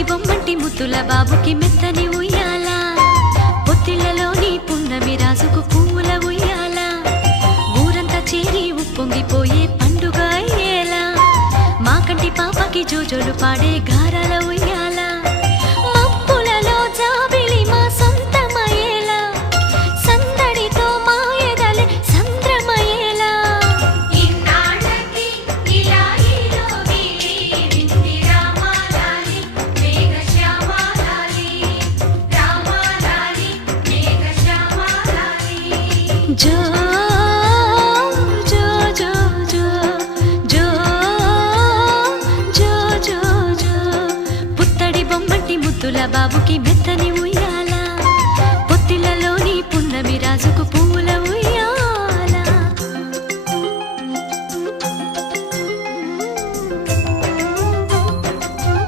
పుత్తడి బొమ్మంటి ముద్దుల బాబుకి మెత్తని ఉయ్యాల పొత్తిళ్లలోని పున్నమి రాజుకు పువ్వుల ఉయ్యాల ఊరంతా చేరి ఉప్పొంగిపోయే పండుగ అయ్యేలా మా కంటి పాపకి జోజోలు పాడే గారాల ఉయ్యాల మబ్బులలో జాబిలి మా సొంతమయ్యేలా సందడితో మా ఎదలే సంద్రమయ్యేలా ఇన్నాళ్ళకి ఇలా ఈలోని వింది రామాలాలి మేఘశ్యామాలాలి రామాలాలి మేఘశ్యామాలాలి జో జో జో జో జో జో జో జో పుత్తడి బొమ్మంటి ముద్దుల బాబుకి మెత్తని